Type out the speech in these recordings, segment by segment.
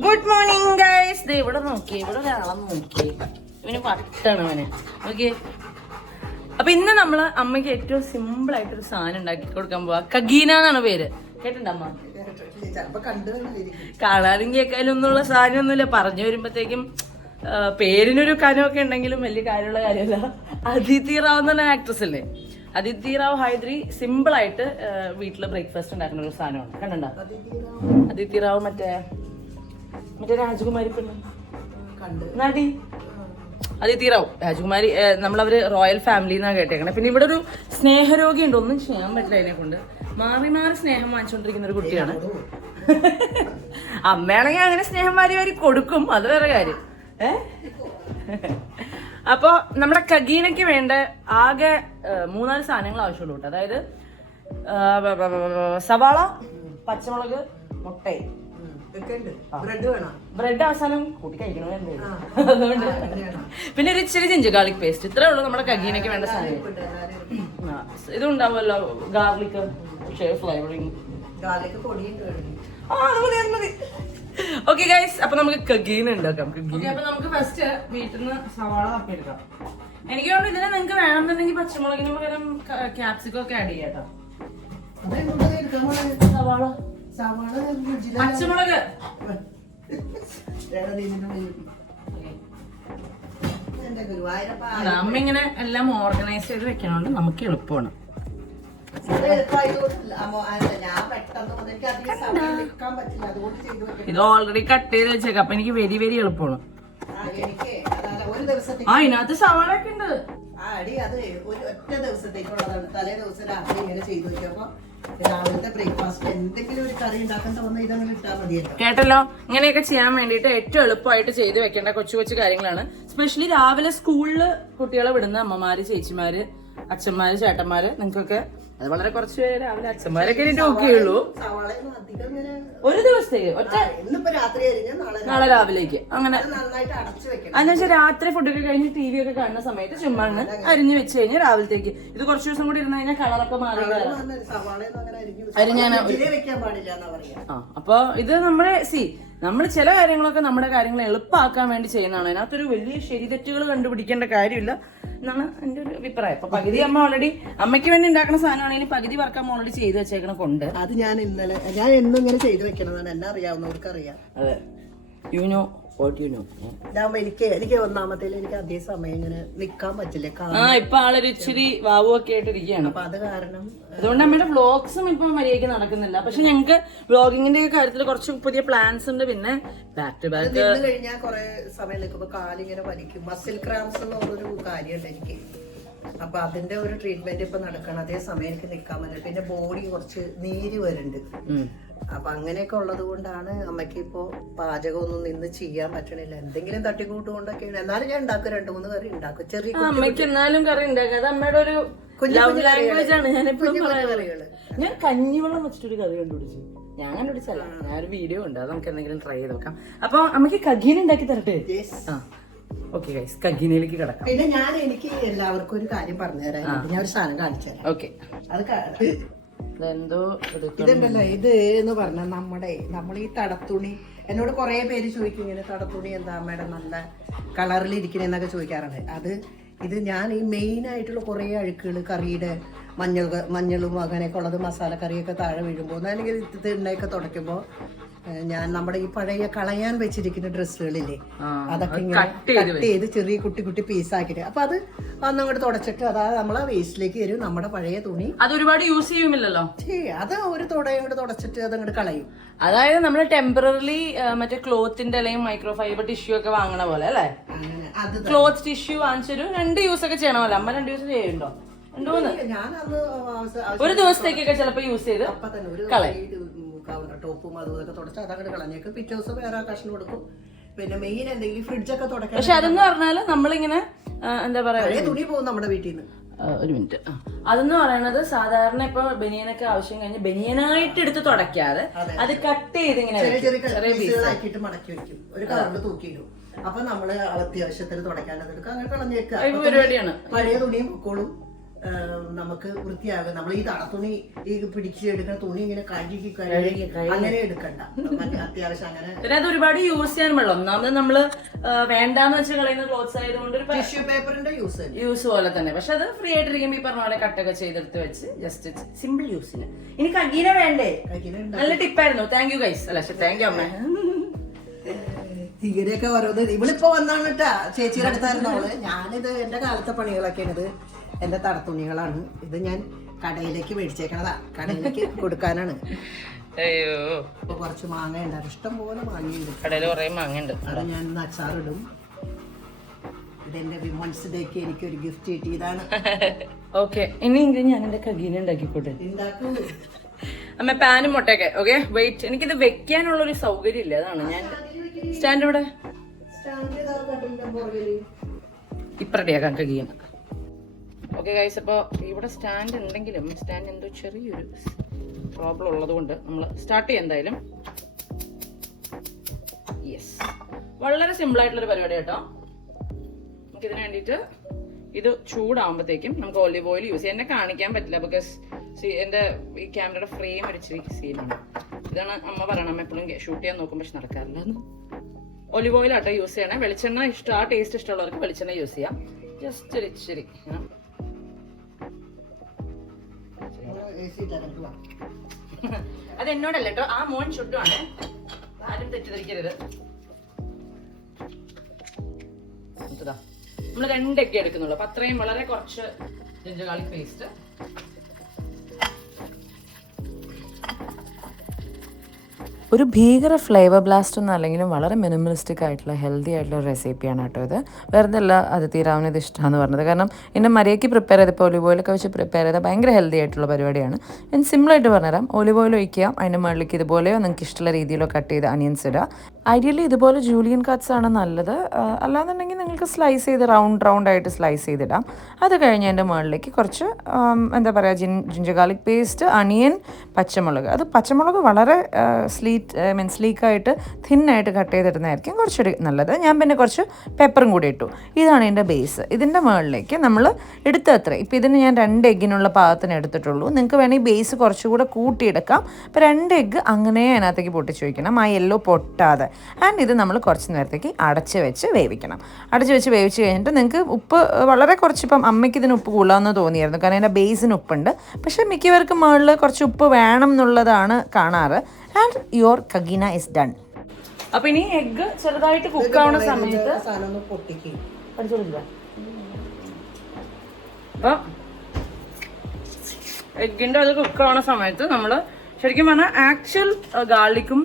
Good morning guys. ദേ ഇവിടെ നോക്കി, ഇവിടെ ഒരാളെ നോക്കി, ഇവന് വട്ടാണ് അവന്. ഓക്കെ, അപ്പൊ ഇന്ന് നമ്മള് അമ്മയ്ക്ക് ഏറ്റവും സിമ്പിൾ ആയിട്ടൊരു സാധനം ഉണ്ടാക്കി കൊടുക്കാൻ പോവാ. കഗീന എന്നാണ് പേര്. കേട്ടിട്ടമ്മ? കാണാനും കേൾക്കാനും ഒന്നുള്ള സാധനമൊന്നുമില്ല. പറഞ്ഞു വരുമ്പോഴത്തേക്കും പേരിനൊരു കനമൊക്കെ ഉണ്ടെങ്കിലും വലിയ കാര്യമുള്ള കാര്യമല്ല. അദിതി റാവ് എന്ന് പറഞ്ഞ ആക്ട്രസ് അല്ലേ, അദിതി റാവ് ഹൈദ്രി സിമ്പിൾ ആയിട്ട് വീട്ടില് ബ്രേക്ക്ഫാസ്റ്റ് ഉണ്ടാക്കുന്ന ഒരു സാധനമാണ്. കണ്ടോ അദിതി റാവ്? മറ്റേ രാജകുമാരി പെണ്ണ് നടി അദിതി റാവ്. രാജകുമാരി നമ്മളവര് റോയൽ ഫാമിലി എന്നാണ് കേട്ടേക്കണേ. പിന്നെ ഇവിടെ ഒരു സ്നേഹരോഗി ഉണ്ട്, ഒന്നും ചെയ്യാൻ പറ്റില്ല അതിനെ കൊണ്ട്. മാറി മാറി സ്നേഹം വാങ്ങിച്ചുകൊണ്ടിരിക്കുന്ന ഒരു കുട്ടിയാണ്. അമ്മയാണെങ്കിൽ അങ്ങനെ സ്നേഹം വാരി കൊടുക്കും, അത് വേറെ കാര്യം. അപ്പൊ നമ്മുടെ കഗീനയ്ക്ക് വേണ്ട ആകെ 3-4 സാധനങ്ങൾ ആവശ്യമുള്ളൂ കേട്ടോ. അതായത് സവാള, പച്ചമുളക്, മുട്ട, ബ്രെഡ് അവസാനം കൂട്ടി കഴിക്കണോ അതുകൊണ്ട്, പിന്നെ ഒരു ഇച്ചിരി ജിഞ്ചർ ഗാർലിക് പേസ്റ്റ്. ഇത്രേ ഉള്ളൂ നമ്മുടെ കഗീനയ്ക്ക് വേണ്ട സാധനം. ഇതുണ്ടാവുമല്ലോ ഗാർലിക് ഫ്ലേവറിങ്. ഓക്കെ ഗൈസ്, അപ്പൊ നമുക്ക് കഗീന ഉണ്ടാക്കാം. അപ്പൊ നമുക്ക് ഫസ്റ്റ് വീട്ടിൽ നിന്ന് സവാള തപ്പിയെടുക്കാം. എനിക്ക് തോന്നുന്നു ഇതിനെ നിങ്ങൾക്ക് വേണമെന്നുണ്ടെങ്കിൽ പച്ചമുളകിന് പകരം ക്യാപ്സിക്കം ഒക്കെ ആഡ് ചെയ്യാട്ടോ. സവാള, പച്ചമുളക്, അമ്മ ഇങ്ങനെ എല്ലാം ഓർഗനൈസ് ചെയ്ത് വെക്കണോണ്ട് നമുക്ക് എളുപ്പമാണ്. ഇത് ഓൾറെഡി കട്ട് ചെയ്ത് വെച്ചേക്കാം, അപ്പൊ എനിക്ക് വെരി വെരി എളുപ്പമാണ്. ആ ഇതിനകത്ത് സവാള ഒക്കെ ഉണ്ട്. ഒറ്റ ദിവസത്തേക്കുള്ളതാണ്. തലേ ദിവസം രാത്രി ഇങ്ങനെ ചെയ്തു വെച്ചപ്പോ രാവിലത്തെ ബ്രേക്ക്ഫാസ്റ്റ് എന്തെങ്കിലും ഒരു കറി ഉണ്ടാക്കാൻ തോന്നുന്ന ഇതങ്ങനെ ഇട്ടാൽ മതിയല്ലോ. കേട്ടല്ലോ, ഇങ്ങനെയൊക്കെ ചെയ്യാൻ വേണ്ടിയിട്ട് ഏറ്റവും എളുപ്പമായിട്ട് ചെയ്ത് വെക്കേണ്ട കൊച്ചു കൊച്ചു കാര്യങ്ങളാണ്. സ്പെഷ്യലി രാവിലെ സ്കൂളില് കുട്ടികളെ വിടുന്ന അമ്മമാര്, ചേച്ചിമാര്, അച്ഛന്മാര്, ചേട്ടന്മാര്, നിങ്ങൾക്കൊക്കെ അത് വളരെ കുറച്ച് പേര് രാവിലെ അച്ഛന്മാരൊക്കെ നോക്കിയുള്ളൂ. ഒരു ദിവസത്തേക്ക് ഒറ്റ നാളെ രാവിലേക്ക് അങ്ങനെ. അതെന്ന് വെച്ചാൽ രാത്രി ഫുഡൊക്കെ കഴിഞ്ഞ് ടി വി ഒക്കെ കാണുന്ന സമയത്ത് ചുമ്മാ അരിഞ്ഞു വെച്ച് കഴിഞ്ഞാൽ രാവിലത്തേക്ക്. ഇത് കുറച്ച് ദിവസം കൂടി ഇരുന്ന് കഴിഞ്ഞാൽ കളറൊക്കെ മാറി. അപ്പൊ ഇത് നമ്മൾ ചില കാര്യങ്ങളൊക്കെ നമ്മുടെ കാര്യങ്ങൾ എളുപ്പമാക്കാൻ വേണ്ടി ചെയ്യുന്നതാണ്. അതിനകത്തൊരു വലിയ ശരി തെറ്റുകൾ കണ്ടുപിടിക്കേണ്ട കാര്യമില്ല എന്നാണ് എന്റെ ഒരു അഭിപ്രായം. അപ്പൊ പകുതി അമ്മ ഓൾറെഡി അമ്മയ്ക്ക് വേണ്ടി ഉണ്ടാക്കുന്ന സാധനമാണെങ്കിൽ പകുതി വർക്ക് അമ്മ ഓൾറെഡി ചെയ്ത് വെച്ചേക്കണ കൊണ്ട് അത് ഞാൻ എന്നും ഇങ്ങനെ ചെയ്ത് വെക്കണതാണ്. എന്നെ അറിയാവുന്നവർക്ക് അറിയാം. അതെ, you know what you know. ഇതാകുമ്പോ എനിക്ക് ഒന്നാമത്തേല് എനിക്ക് അതേ സമയം ഇങ്ങനെ നിക്കാൻ പറ്റില്ല. ഇപ്പൊ ആളൊരു ഇച്ചിരി വാവുമൊക്കെ ആയിട്ടിരിക്കുകയാണ്. അപ്പൊ അത് കാരണം അതുകൊണ്ട് അമ്മയുടെ വ്ളോഗ്സും ഇപ്പൊ മര്യാദയ്ക്ക് നടക്കുന്നില്ല. പക്ഷെ ഞങ്ങൾക്ക് വ്ളോഗിങ്ങിന്റെ കാര്യത്തിൽ കുറച്ച് പുതിയ പ്ലാൻസ് ഉണ്ട്. പിന്നെ ബാക്ക് ടു ബാക്ക് കഴിഞ്ഞാൽ കുറെ സമയം നിൽക്കുമ്പോ കാലിങ്ങനെ വലിക്കും. മസിൽ ക്രാംസ് എന്ന് പറഞ്ഞൊരു കാര്യമുണ്ട് എനിക്ക്. അപ്പൊ അതിന്റെ ഒരു ട്രീറ്റ്മെന്റ് ഇപ്പൊ നടക്കണം. അതേ സമയം എനിക്ക് നിക്കാൻ പറ്റില്ല. പിന്നെ ബോഡി കുറച്ച് നീര് വരുന്നുണ്ട്. അപ്പൊ അങ്ങനെയൊക്കെ ഉള്ളത് കൊണ്ടാണ് അമ്മയ്ക്ക് ഇപ്പോ പാചകമൊന്നും നിന്ന് ചെയ്യാൻ പറ്റണില്ല. എന്തെങ്കിലും തട്ടിക്കൂട്ടുകൊണ്ടൊക്കെയാണ്. എന്നാലും ഞാൻ ഉണ്ടാക്കും, 2-3 കറി ഉണ്ടാക്കും. ചെറിയ അമ്മയ്ക്ക് എന്നാലും കറി ഉണ്ടാക്കുക. അത് അമ്മയുടെ ഒരു ലാംഗ്വേജ് ആണ്. ഞാൻ എപ്പോഴും കറികള് ഞാൻ കഞ്ഞിവെള്ളം വെച്ചിട്ടൊരു കറി കണ്ടുപിടിച്ചു. ഞാൻ കണ്ടുപിടിച്ചല്ല, ഞാനൊരു വീഡിയോ ഉണ്ട്, അത് നമുക്ക് എന്തെങ്കിലും ട്രൈ ചെയ്ത് നോക്കാം. അപ്പൊ അമ്മയ്ക്ക് കഗീന ഉണ്ടാക്കി തരട്ടെ? ഓക്കെ ഗൈസ്, കഗീനയിലേക്ക് കിടക്കാം. പിന്നെ എനിക്ക് എല്ലാവർക്കും ഒരു കാര്യം പറഞ്ഞു തരാം. ഞാൻ ഒരു സാധനം കാണിച്ചു തരാം. ഓക്കെ, അത് ഇതുണ്ടല്ലോ, ഇത് എന്ന് പറഞ്ഞാൽ നമ്മൾ ഈ തടത്തുണി, എന്നോട് കുറെ പേര് ചോദിക്കും ഇങ്ങനെ തടത്തുണി എന്താ അമ്മയുടെ നല്ല കളറിൽ ഇരിക്കണെന്നൊക്കെ ചോദിക്കാറുണ്ട്. ഇത് ഞാൻ ഈ മെയിൻ ആയിട്ടുള്ള കുറെ അഴുക്കുകൾ, കറിയുടെ മഞ്ഞളും അങ്ങനെയൊക്കെ ഉള്ളത്, മസാല കറിയൊക്കെ താഴെ വീഴുമ്പോൾ അല്ലെങ്കിൽ ഇത് എണ്ണയൊക്കെ തുടയ്ക്കുമ്പോൾ ഞാൻ നമ്മുടെ ഈ പഴയ കളയാൻ വെച്ചിരിക്കുന്ന ഡ്രസ്സുകളില്ലേ, അതൊക്കെ ഇങ്ങനെ കട്ട് ചെയ്ത് ചെറിയ കുട്ടി പീസാക്കിട്ട് അപ്പൊ അത് ഒന്നങ്ങോട്ട് തുടച്ചിട്ട് അതായത് നമ്മളെ വേസ്റ്റിലേക്ക് വരും. നമ്മുടെ പഴയ തുണി അത് ഒരുപാട് യൂസ് ചെയ്യുമില്ലല്ലോ. അത് ഒരു തുടയോട് തുടച്ചിട്ട് അതങ്ങോട്ട് കളയും. അതായത് നമ്മൾ ടെമ്പററിലി മറ്റേ ക്ലോത്തിന്റെ അല്ലെങ്കിൽ മൈക്രോ ഫൈബർ ടിഷ്യൂ ഒക്കെ വാങ്ങണ പോലെ അല്ലേ? ക്ലോത്ത് ടിഷ്യൂ വാങ്ങിച്ചൊരു 2 യൂസ് ഒക്കെ ചെയ്യണമല്ലോ. അമ്മ 2 യൂസ് ചെയ്യുന്നുണ്ടോ? ഒരു ദിവസത്തേക്കൊക്കെ ചിലപ്പോ യൂസ് ചെയ്ത് കളയും. ടോപ്പും അതൊക്കെ തുടച്ച് അതങ്ങോട്ട് കളഞ്ഞേക്ക്. പിറ്റേ ദിവസം വേറെ കഷ്ണം കൊടുക്കും. പിന്നെ മെയിൻ എന്തെങ്കിലും ഫ്രിഡ്ജൊക്കെ തുടക്കാം. പക്ഷെ അതെന്ന് പറഞ്ഞാല് നമ്മളിങ്ങനെ എന്താ പറയാ, തുണി പോകും നമ്മുടെ വീട്ടിൽ നിന്ന്. ഒരു മിനിറ്റ്. അതെന്ന് പറയുന്നത് സാധാരണ ഇപ്പൊ ബനിയനൊക്കെ ആവശ്യം കഴിഞ്ഞ് ബനിയനായിട്ട് എടുത്ത് തുടയ്ക്കാതെ അത് കട്ട് ചെയ്ത് ഇങ്ങനെ ചെറിയ മടക്കി വെക്കും. ഒരു കവറിൽ തൂക്കിയിടും. അപ്പൊ നമ്മള് അത്യാവശ്യത്തിന് തുടയ്ക്കാൻ അതെടുക്കുക, അങ്ങനെ കളഞ്ഞേക്കുക. പരിപാടിയാണ്. പഴയ തുണിയും പൊക്കോളും. നമുക്ക് വൃത്തിയാകും. നമ്മൾ ഈ തടത്തുണി ഈ പിടിച്ചെടുക്കുന്ന തുണി ഇങ്ങനെ കഴുകി അങ്ങനെ എടുക്കണ്ട. അത്യാവശ്യം അങ്ങനെ പിന്നെ അത് ഒരുപാട് യൂസ് ചെയ്യാൻ വെള്ളം. ഒന്നാമത് നമ്മള് വേണ്ടാന്ന് വെച്ച് കളയുന്ന ക്ലോത്ത്സ് ആയതുകൊണ്ട് ഒരു ടിഷ്യൂ പേപ്പറിന്റെ യൂസ് പോലെ തന്നെ. പക്ഷെ അത് ഫ്രീ ആയിട്ടിരിക്കുമ്പോ ഈ പറഞ്ഞ പോലെ കട്ടൊക്കെ ചെയ്തെടുത്ത് വെച്ച് ജസ്റ്റ് സിമ്പിൾ യൂസിന്. ഇനി കഗീന വേണ്ടേ? നല്ല ടിപ്പായിരുന്നു. Thank you guys. അല്ല താങ്ക് യു അമ്മ. ഇങ്ങനെയൊക്കെ ഓരോന്ന് ഇവളിപ്പോ വന്നാണ് കേട്ടാ. ചേച്ചിയുടെ അടുത്തായിരുന്നു അവള്. ഞാനിത് എന്റെ കാലത്തെ പണികളൊക്കെയാണിത്. എന്റെ തടത്തുണികളാണ് ഇത്. ഞാൻ കടയിലേക്ക് മേടിച്ചേക്കണതാ, കടയിലേക്ക് കൊടുക്കാനാണ്. അയ്യോ, ഇപ്പൊ കുറച്ച് മാങ്ങ ഉണ്ടാവും. ഇഷ്ടം പോലെ മാങ്ങയുണ്ട് കടയിൽ കുറെ മാങ്ങ ഉണ്ട്. അത് ഞാൻ ഇന്ന് അച്ചാറിടും. ഇതെന്റെ വിമൻസ് ഡേക്ക് എനിക്കൊരു ഗിഫ്റ്റ് കിട്ടിയതാണ്. ഓക്കെ, ഇനി ഞാൻ എന്റെ കഗീന ഉണ്ടാക്കിക്കോട്ടെ. ഉണ്ടാക്കൂ അമ്മ. പാനും മുട്ടയൊക്കെ ഓക്കെ. വെയിറ്റ്, എനിക്കിത് വെക്കാനുള്ള ഒരു സൗകര്യം ഇല്ല, അതാണ് ഞാൻ സ്റ്റാൻഡ് ഇവിടെ ഇപ്പൊ റെഡിയാക്കാൻ കഗീന. ഓക്കെ ഗൈസ്, അപ്പോൾ ഇവിടെ സ്റ്റാൻഡ് ഉണ്ടെങ്കിലും സ്റ്റാൻഡ് എന്തോ ചെറിയൊരു പ്രോബ്ലം ഉള്ളത് കൊണ്ട് നമ്മൾ സ്റ്റാർട്ട് ചെയ്യാം എന്തായാലും. യെസ്, വളരെ സിമ്പിൾ ആയിട്ടുള്ളൊരു പരിപാടി കേട്ടോ. നമുക്കിതിന് വേണ്ടിയിട്ട് ഇത് ചൂടാകുമ്പോഴത്തേക്കും നമുക്ക് ഒലിവ് ഓയിൽ യൂസ് ചെയ്യാം. എന്നെ കാണിക്കാൻ പറ്റില്ല ബിക്കോസ് എൻ്റെ ഈ ക്യാമറയുടെ ഫ്രെയിം അടിച്ച് സീനാണ്. ഇതാണ് അമ്മ പറയണം, അമ്മ എപ്പോഴും ഷൂട്ട് ചെയ്യാൻ നോക്കും പക്ഷെ നടക്കാറില്ല. ഒലിവ് ഓയിൽ ആട്ടോ യൂസ് ചെയ്യണേ. വെളിച്ചെണ്ണ ഇഷ്ടം, ആ ടേസ്റ്റ് ഇഷ്ടമുള്ളവർക്ക് വെളിച്ചെണ്ണ യൂസ് ചെയ്യാം. ജസ്റ്റ് ഒരു ഇച്ചിരി. അത് എന്നോടല്ല കേട്ടോ, ആ മോൻ ചുട്ടുമാണ്, ആരും തെറ്റിദ്ധരിക്കരുത്. നമ്മൾ 2 എഗ്ഗ് എടുക്കുന്നുള്ളൂ, അപ്പൊ അത്രയും വളരെ കുറച്ച് ജിഞ്ചർ ഗാർലിക് പേസ്റ്റ്. ഒരു ഭീകര ഫ്ലേവർ ബ്ലാസ്റ്റ് ഒന്നും അല്ലെങ്കിലും വളരെ മിനിമലിസ്റ്റിക് ആയിട്ടുള്ള ഹെൽത്തി ആയിട്ടുള്ള റെസിപ്പിയാണ് കേട്ടോ ഇത്. വെറുതെ അല്ല അതിഥി റാവിന് ഇത് ഇഷ്ടമാണെന്ന് പറഞ്ഞത്. കാരണം എൻ്റെ മര്യാദയ്ക്ക് പ്രിപ്പയർ ചെയ്തപ്പോൾ ഒലിവ് ഓയിലൊക്കെ വെച്ച് പ്രിപ്പയർ ചെയ്താൽ ഭയങ്കര ഹെൽത്തി ആയിട്ടുള്ള പരിപാടിയാണ്. ഞാൻ സിമ്പിളായിട്ട് പറഞ്ഞുതരാം. ഒലിവ് ഓയിൽ ഒഴിക്കുക, അതിൻ്റെ മുകളിലേക്ക് ഇതുപോലെയോ നിങ്ങൾക്ക് ഇഷ്ടമുള്ള രീതിയിലോ കട്ട് ചെയ്ത് അനിയൻസ് ഇടുക. ഐഡിയലി ഇതുപോലെ ജൂലിയൻ കട്ട്സ് ആണ് നല്ലത്. അല്ലാന്നുണ്ടെങ്കിൽ നിങ്ങൾക്ക് സ്ലൈസ് ചെയ്ത് റൗണ്ട് ആയിട്ട് സ്ലൈസ് ചെയ്തിടാം. അത് കഴിഞ്ഞ് അതിൻ്റെ മുകളിലേക്ക് കുറച്ച് എന്താ പറയുക ജിഞ്ചർ ഗാർലിക് പേസ്റ്റ്, അണിയൻ, പച്ചമുളക്. അത് പച്ചമുളക് വളരെ സ്ലീക്കായിട്ട് തിന്നായിട്ട് കട്ട് ചെയ്തിടുന്നതായിരിക്കും കുറച്ചുകൂടി നല്ലത്. ഞാൻ പിന്നെ കുറച്ച് പെപ്പറും കൂടി ഇട്ടു. ഇതാണ് ഇതിൻ്റെ ബേസ്. ഇതിൻ്റെ മുകളിലേക്ക് നമ്മൾ എടുത്തത്ര, ഇപ്പം ഇതിന് ഞാൻ 2 എഗ്ഗിനുള്ള പാകത്തിന് എടുത്തിട്ടുള്ളൂ. നിങ്ങൾക്ക് വേണമെങ്കിൽ ബേസ് കുറച്ചുകൂടെ കൂട്ടിയെടുക്കാം. അപ്പോൾ 2 എഗ്ഗ് അങ്ങനെ അതിനകത്തേക്ക് പൊട്ടിച്ച് വയ്ക്കണം, ആ യെല്ലോ പൊട്ടാതെ. ആൻഡ് ഇത് നമ്മൾ കുറച്ച് നേരത്തേക്ക് അടച്ച് വെച്ച് വേവിക്കണം. അടച്ച് വെച്ച് വേവിച്ച് കഴിഞ്ഞിട്ട് നിങ്ങൾക്ക് ഉപ്പ് വളരെ കുറച്ച്, ഇപ്പം അമ്മയ്ക്ക് ഇതിന് ഉപ്പ് കൂടാമെന്ന് തോന്നിയായിരുന്നു കാരണം അതിൻ്റെ ബേസിന് ഉപ്പുണ്ട്. പക്ഷേ മിക്കവർക്കും മുകളിൽ കുറച്ച് ഉപ്പ് വേണം എന്നുള്ളതാണ് കാണാറ്. ആൻഡ് യുവർ കഗീന ഇസ് ഡൺ. അപ്പൊ ഇനി എഗ്ഗ് ചെറുതായിട്ട് കുക്ക് ആവുന്ന സമയത്ത് അപ്പൊ എഗ്ഗിന്റെ അത് കുക്ക് ആവുന്ന സമയത്ത് നമ്മള് ശരിക്കും പറഞ്ഞാൽ ആക്ച്വൽ ഗാർലിക്കും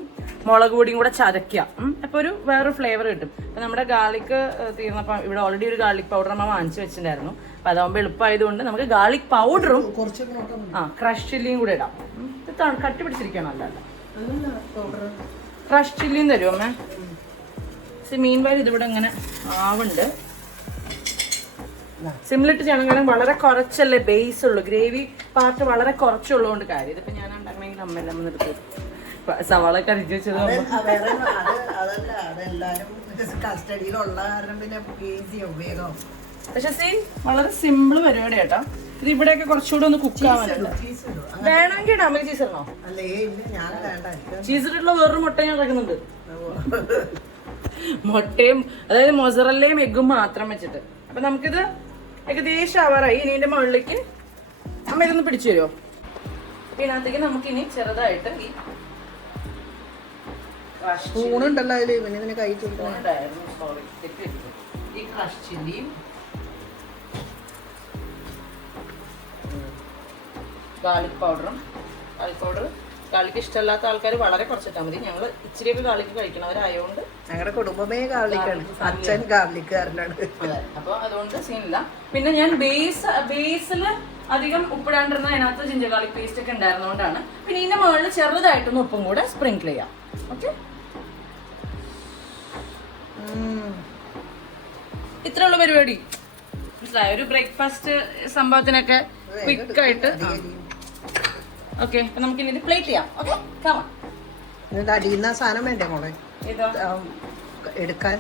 മുളക് പൊടിയും കൂടെ ചതയ്ക്കുക. അപ്പോൾ ഒരു വേറൊരു ഫ്ലേവർ കിട്ടും. അപ്പം നമ്മുടെ ഗാർലിക്ക് തീർന്നപ്പോൾ ഇവിടെ ഓൾറെഡി ഒരു ഗാർലിക് പൗഡർ നമ്മൾ വാങ്ങിച്ചു വെച്ചിട്ടുണ്ടായിരുന്നു. അപ്പോൾ അതാകുമ്പോൾ എളുപ്പമായതുകൊണ്ട് നമുക്ക് ഗാർലിക് പൗഡറും ക്രഷ് ചില്ലിയും കൂടെ ഇടാം. ഇത് കട്ടി പിടിച്ചിരിക്കണം, അല്ലല്ല ക്രഷ് ചില്ലിയും തരും അമ്മേ. മീൻ വരെ ഇതിവിടെ ഇങ്ങനെ ആവുണ്ട്. സിമ്മിലിട്ട് ചെയ്യണം, കാരണം വളരെ കുറച്ചല്ലേ ബേസ് ഉള്ളൂ, ഗ്രേവി പാർട്ട് വളരെ കുറച്ചുള്ളതുകൊണ്ട് കാര്യം. ഇതിപ്പോൾ ഞാൻ ഉണ്ടാക്കണമെങ്കിൽ അമ്മയെല്ലാം നിർത്തി സവാള കറിച്ച് വെച്ചത്. പക്ഷെ വളരെ സിമ്പിൾ പരിപാടി കേട്ടോ. ഇത് ഇവിടെയൊക്കെ കുറച്ചുകൂടെ ഒന്ന് കുക്ക് ആവാനുണ്ട്. വേണമെങ്കിൽ ഇടാം. അമ്മ ചീസ് ഇടണോ? ചീസ് ഇട്ടുള്ള വേറൊരു മുട്ട ഞാൻ ഇറക്കുന്നുണ്ട്. മുട്ടയും അതായത് മൊസറല്ലയും എഗ്ഗും മാത്രം വെച്ചിട്ട്. അപ്പൊ നമുക്കിത് ഏകദേശം ആവാറായി. ഇനി ഇതിന്റെ മുകളിലേക്ക് അമ്മ ഇതൊന്ന് പിടിച്ചു തരുമോ? ഇതിനകത്തേക്ക് നമുക്കിനി ചെറുതായിട്ട് ഈ ഈ ക്രഷ് ചില്ലിയും ഗാർലിക് പൗഡർ ഗാർലിക്ക് ഇഷ്ടമല്ലാത്ത ആൾക്കാർ വളരെ കുറച്ചിട്ടാൽ മതി. ഞങ്ങൾ ഇച്ചിരിയൊക്കെ ഗാർലിക്ക് കഴിക്കണവരായതുകൊണ്ട് ഞങ്ങളുടെ കുടുംബമേ ഗാർലിക്കാണ്. അച്ഛൻ ഗാർലിക്കാരനാണ്. അതെ, അപ്പോൾ അതുകൊണ്ട് സീനില്ല. പിന്നെ ഞാൻ ബേസിൽ അധികം ഉപ്പിടാണ്ടിരുന്ന അതിനകത്ത് ജിഞ്ചർ ഗാർലിക് പേസ്റ്റ് ഒക്കെ ഉണ്ടായിരുന്നതുകൊണ്ടാണ്. പിന്നെ ഇതിന്റെ മുകളിൽ ചെറുതായിട്ടൊന്ന് ഉപ്പും കൂടെ സ്പ്രിങ്കിൾ ചെയ്യാം. ഓക്കെ, ഇത്രയുള്ള പരിപാടി. മനസ്സിലായോ? ഒരു ബ്രേക്ക്ഫാസ്റ്റ് സംഭവത്തിനൊക്കെ ക്വിക്കായിട്ട്. ഓക്കെ, അപ്പൊ നമുക്ക് ഇനി ഇത് പ്ലേറ്റ് ചെയ്യാം. ഓക്കെ, കമാ. അടിയുന്ന സാധനം വേണ്ടേ മോളെ എടുക്കാൻ?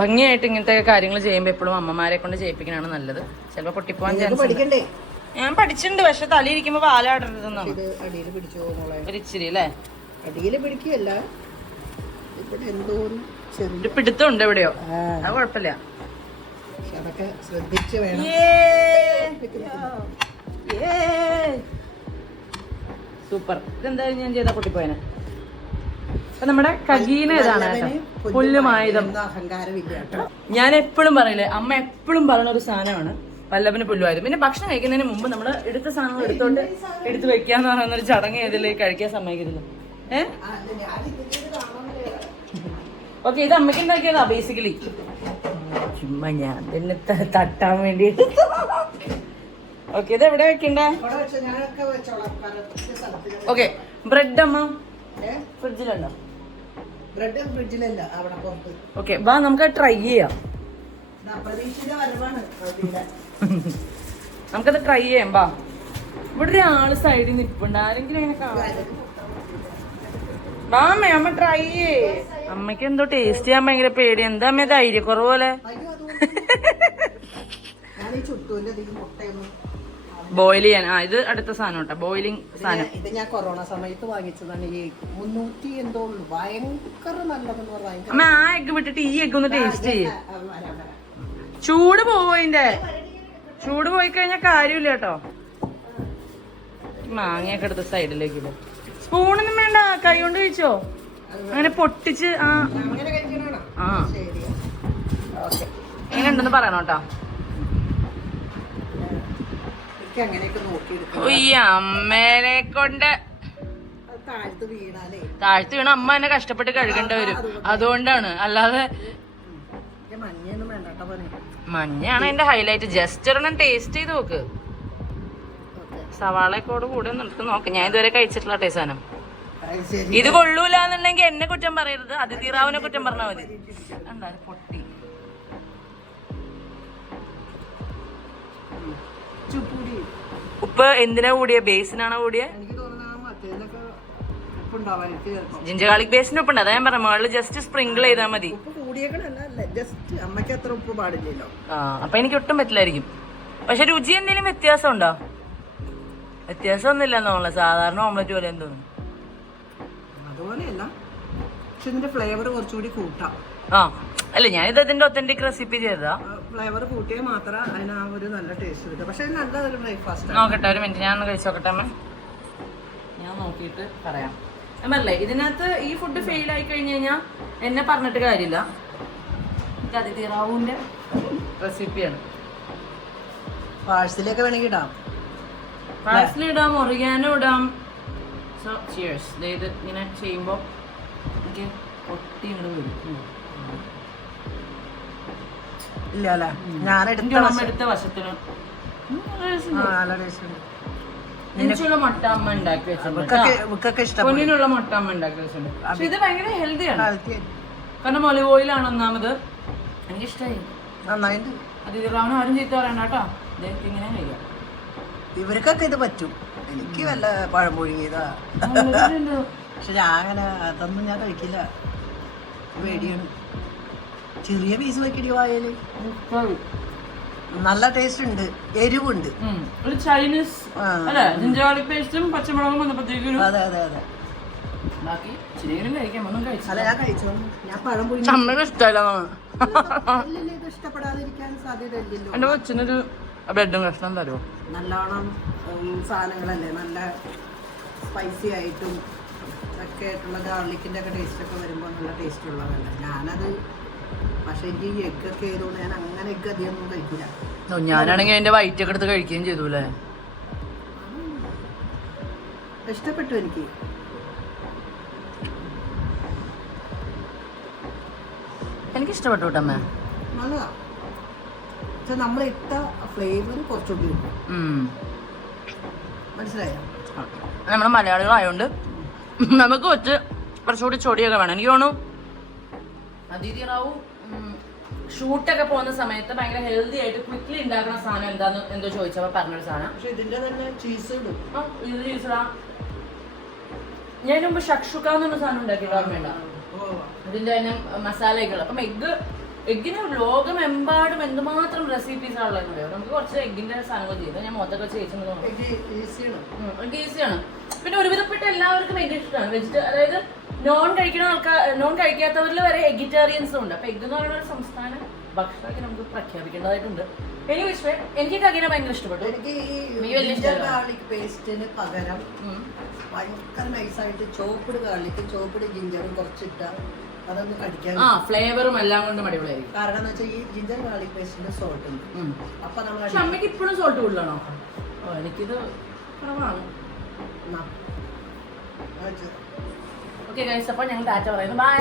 ഭംഗിയായിട്ട് ഇങ്ങനത്തെ കാര്യങ്ങൾ ചെയ്യുമ്പോൾ എപ്പോഴും അമ്മമാരെ കൊണ്ട് ചെയ്യിപ്പിക്കാനാണ് നല്ലത്. ചിലപ്പോൾ പൊട്ടിപ്പോവാൻ ചാൻസ്. ഞാൻ പഠിച്ചിട്ടുണ്ട്, പക്ഷെ തലയിരിക്കുമ്പോ പാലാടരുതെന്നാണ്. ഇത് അടിയിൽ പിടിച്ചു മോളെ. ഒരു ഇച്ചിരി അല്ലേ? അടിയിൽ പിടിക്കുകയല്ല, ഇവിടെ എന്തോ ഒരു ചെറിയ ഒരു പിടുത്തമുണ്ട് എവിടെയോ, അത് കുഴപ്പമില്ല. പക്ഷെ അതൊക്കെ ശ്രദ്ധിച്ച് വേണം. സൂപ്പർ. ഇതെന്തായാലും ഞാൻ ചെയ്താ പൊട്ടിപ്പോയനെ. അപ്പൊ നമ്മുടെ കഗീന ഇതാണ് കേട്ടോ, പുല്ലുമായുധം. അഹങ്കാരമില്ല കേട്ടോ. ഞാൻ എപ്പോഴും പറയില്ലേ, അമ്മ എപ്പോഴും പറയുന്ന ഒരു സാധനമാണ് വല്ലഭന് പുല്ലുമായുധം. പിന്നെ ഭക്ഷണം കഴിക്കുന്നതിന് മുമ്പ് നമ്മൾ എടുത്ത സാധനങ്ങൾ എടുത്ത് വെക്കാന്ന് പറയുന്ന ഒരു ചടങ്ങ് ഇതിൽ കഴിക്കാൻ സമ്മതിക്കത്തില്ല. ഓക്കെ, ഇത് അമ്മയ്ക്ക് ഉണ്ടാക്കിയതാ ബേസിക്കലി. ചുമ്മാ ഞാൻ പിന്നെ തട്ടാൻ വേണ്ടിട്ട്. ഓക്കെ, ഇത് എവിടെ വെക്കണ്ടേ? ഓക്കെ, ബ്രെഡ് അമ്മ ഫ്രിഡ്ജിലുണ്ടോ? ബ്രെഡ് ഫ്രിഡ്ജിലല്ല, അവിടെ പുറത്ത്. ഓക്കെ, വാ നമുക്ക് ട്രൈ ചെയ്യാം. നമുക്കത് ട്രൈ ചെയ്യാം. വാ, ഇവിടെ ഒരാള് സൈഡിൽ നിൽപ്പുണ്ട്, ആരെങ്കിലും ഇങ്ങനെ കാണാം. വാമേ, അമ്മ ട്രൈ ചെയ്യേ. അമ്മയ്ക്ക് എന്തോ ടേസ്റ്റ് ചെയ്യാൻ ഭയങ്കര പേടി. എന്താ അമ്മ ധൈര്യക്കുറവ് പോലെ? ബോയിൽ ചെയ്യാൻ. ഇത് അടുത്ത സാധനം കേട്ടോ, ബോയിലിംഗ് സാധനം. ഇത് ഞാൻ കൊറോണ സമയത്ത് വാങ്ങിച്ചതാണ്. ഈ 300 എന്തോ ഉള്ളു. ഭയങ്കര നല്ലതെന്ന് പറഞ്ഞാൽ. അമ്മ ആ എഗ്ഗ് വിട്ടിട്ട് ഈ എഗ്ഗ് ഒന്ന് ടേസ്റ്റ് ചെയ്യേ. ചൂട് പോവും, അതിന്റെ ചൂട് പോയി കഴിഞ്ഞാൽ കാര്യമില്ല കേട്ടോ. മാങ്ങയൊക്കെ എടുത്ത് സൈഡിലേക്ക് ഇടും. സ്പൂണൊന്നും വേണ്ട, കൈ കൊണ്ട് കഴിച്ചോ. അങ്ങനെ പൊട്ടിച്ച്. എങ്ങനെ ഉണ്ടെന്ന് പറയണോ കേട്ടോ. അമ്മേനെ കൊണ്ട് താഴ്ത്ത് വീണ അമ്മ എന്നെ കഷ്ടപ്പെട്ട് കഴുകേണ്ടി വരും. അതുകൊണ്ടാണ്, അല്ലാതെ മഞ്ഞാണ് എന്റെ ഹൈലൈറ്റ്. ജസ്റ്റ് ഒരെണ്ണം ടേസ്റ്റ് ചെയ്ത് നോക്ക്. സവാളക്കോട് കൂടെ നിനക്ക് നോക്ക്. ഞാൻ ഇതുവരെ കഴിച്ചിട്ടില്ല ടേ സാധനം. ഇത് കൊള്ളൂലെന്നുണ്ടെങ്കിൽ എന്നെ കുറ്റം പറയരുത്, അതിഥി റാവുനെ കുറ്റം പറഞ്ഞാൽ മതി. എന്തായാലും പൊട്ടി. ഉപ്പ് എന്തിനാ കൂടിയ? ബേസിനാണോ കൂടിയ? ജിഞ്ചർ ഗാർലിക് ബേസിന് ഉപ്പുണ്ട്, അതാ ഞാൻ പറഞ്ഞു. മുകളിൽ ജസ്റ്റ് സ്പ്രിങ്കിൾ ചെയ്താൽ മതി. അപ്പൊ എനിക്ക് ഒട്ടും പറ്റില്ലായിരിക്കും. പക്ഷെ രുചി എന്തെങ്കിലും വ്യത്യാസം ഉണ്ടോ? വ്യത്യാസം ഒന്നുമില്ല നമ്മളെ സാധാരണ ഓംലെറ്റ് പോലെ തോന്നുന്നു. ഫ്ലേവർ കുറച്ചുകൂടി കൂട്ടാം. അല്ല, ഞാനിത് അതിന്റെ ഒത്തന്റിക് റെസിപ്പി ചെയ്തതാ. ഫ്ലേവർ കൂട്ടിയാൽ മാത്രം അതിന് ആ ഒരു നല്ല ടേസ്റ്റ് കിട്ടും. പക്ഷെ നല്ലൊരു ബ്രേക്ക്ഫാസ്റ്റ്. നോക്കട്ടെ, ഒരു മിനിറ്റ്, ഞാൻ ഒന്ന് കഴിച്ചു നോക്കട്ടെ അമ്മ. ഞാൻ നോക്കിയിട്ട് പറയാം. അമ്മല്ലേ, ഇതിനകത്ത് ഈ ഫുഡ് ഫെയിൽ ആയി കഴിഞ്ഞു കഴിഞ്ഞാൽ എന്നെ പറഞ്ഞിട്ട് കാര്യമില്ല. ഇത് അതിഥി റാവുവിന്റെ റെസിപ്പിയാണ്. പാഴ്സലൊക്കെ വേണമെങ്കിൽ ഇടാം. പാഴ്സൽ ഇടാം, ഒറിഗാനോ ഇടാം. So cheers. ഇത് ഇങ്ങനെ ചെയ്യുമ്പോൾ എനിക്ക് ഒട്ടി ഇങ്ങോട്ട് വരും. ഇല്ല അല്ലേ? ഞാൻ എടുത്ത വശത്തിന് എനിക്കുള്ള മുട്ട അമ്മ ഉണ്ടാക്കി വെച്ചിട്ടുണ്ട്. പൊന്നിനുള്ള മുട്ട അമ്മ ഉണ്ടാക്കി വെച്ചിട്ടുണ്ട്. പക്ഷെ ഇത് ഭയങ്കര ഹെൽത്തിയാണ്. കാരണം ഒലിവ് ഓയിലാണ് ഒന്നാമത്. എനിക്കിഷ്ടമായി, നന്നായിട്ട്. അതിഥി റാവുന് ആരും ചീത്ത പറയണ്ട കേട്ടോ. ഇങ്ങനെ കഴിക്കാം. ഇവർക്കൊക്കെ ഇത് പറ്റും. എനിക്ക് വല്ല പഴം പുഴുങ്ങിയതാ. പക്ഷെ ഞാൻ അങ്ങനെ അതൊന്നും ഞാൻ കഴിക്കില്ല, പേടിയാണ്. ചെറിയ പീസ് വെക്കിടി വായല്. നല്ല ടേസ്റ്റ് ഉണ്ട്, എരിവുണ്ട്. ഒരു ചൈനീസ് ജിഞ്ചർ ഗാർലിക് പേസ്റ്റും പച്ചമുളകും വന്നപ്പോഴത്തേക്കും. അതെ അതെ അതെ. ഇഷ്ടപ്പെടാതിരിക്കാൻ സാധ്യതയില്ലല്ലോ. എന്റെ കൊച്ചിനൊരു ബ്രെഡും കഷ്ണം തരുമോ? നല്ലോണം സാധനങ്ങളല്ലേ, നല്ല സ്പൈസി ആയിട്ടും ഒക്കെ ആയിട്ടുള്ള ഗാർലിക്കിന്റെ ഒക്കെ ടേസ്റ്റ് ഒക്കെ വരുമ്പോൾ നല്ല ടേസ്റ്റ് ഉള്ളതല്ല. ഞാനത് പക്ഷെ എനിക്ക് ഈ എഗ് ഒക്കെ ആയതുകൊണ്ട് ഞാൻ അങ്ങനെ എഗ് അധികമൊന്നും കഴിക്കില്ല. ഞാനാണെങ്കിൽ അതിന്റെ വൈറ്റ് ഒക്കെ എടുത്ത് കഴിക്കുകയും ചെയ്തു അല്ലേ. ഇഷ്ടപ്പെട്ടു എനിക്ക്. എനിക്കിഷ്ടപ്പെട്ടു കേട്ടോ അമ്മ. നല്ലതാ. പക്ഷെ നമ്മൾ ഇട്ട ഫ്ലേവർ കുറച്ചുകൂടി മനസ്സിലായോ? നമ്മള് മലയാളികളായോണ്ട് നമുക്ക് കുറച്ചുകൂടി ചൊടിയൊക്കെ വേണം. എനിക്ക് തോന്നുന്നു അതിഥി റാവു ഷൂട്ടൊക്കെ പോകുന്ന സമയത്ത് ഭയങ്കര ഹെൽത്തി ആയിട്ട് ക്വിക്ലി ഉണ്ടാക്കുന്ന സാധനം എന്താന്ന് എന്തോ ചോദിച്ചപ്പോ പറഞ്ഞൊരു സാധനം. പക്ഷെ ഇതിന്റെ തന്നെ ചീസ് ഇടും. ഇത് ചീസിടാ. ഞാൻ മുമ്പ് ഷക്ഷുക്ക എന്നൊരു സാധനം ഉണ്ടാക്കി, ഓർമ്മയുണ്ട? ഇതിന്റെ തന്നെ മസാലയൊക്കെ. അപ്പം എഗ്ഗ് എഗ്ഗിന് ലോകമെമ്പാടും എന്തുമാത്രം റെസിപ്പീസ് ആണുള്ളത് അറിയാം. നമുക്ക് കുറച്ച് എഗ്ഗിന്റെ സാധനങ്ങൾ ചെയ്ത് ഞാൻ മൊത്തമൊക്കെ ചേച്ചെന്ന് എഗ് ഈസിയാണ്. പിന്നെ ഒരുവിധപ്പെട്ട എല്ലാവർക്കും എഗ് ഇഷ്ടമാണ്. അതായത് നോൺ കഴിക്കാത്തവരിൽ വരെ എഗിറ്റേറിയൻസും ഉണ്ട്. അപ്പൊ എഗ് എന്ന് പറയുന്ന ഒരു സംസ്ഥാന ഭക്ഷണമൊക്കെ നമുക്ക് പ്രഖ്യാപിക്കേണ്ടതായിട്ടുണ്ട്. എനിക്ക് അങ്ങനെ ഭയങ്കര ഇഷ്ടപ്പെട്ടു. എനിക്ക് ഈ ഗാർലിക് പേസ്റ്റിന് പകരം ഭയങ്കര നൈസായിട്ട് ചോപ്പിട് ഗാർലിക്കും ചോപ്പിട് ജിഞ്ചറും കുറച്ചിട്ട അതൊന്ന് കടിക്കാൻ ഫ്ലേവറും എല്ലാം കൊണ്ടും അടിപൊളിയായിരിക്കും. കാരണം എന്ന് വെച്ചാൽ ഈ ജിഞ്ചർ ഗാർലിക് പേസ്റ്റിന് സോൾട്ട് ഉണ്ട്. അപ്പൊ നമ്മൾ അമ്മയ്ക്ക് ഇപ്പോഴും സോൾട്ട് കൂടുതലാണോ? എനിക്കിത് കുറവാണ്. ഓക്കെ ഗൈസ്, അപ്പോൾ ഞങ്ങൾ ടാറ്റ പറയുന്നു. ബൈ.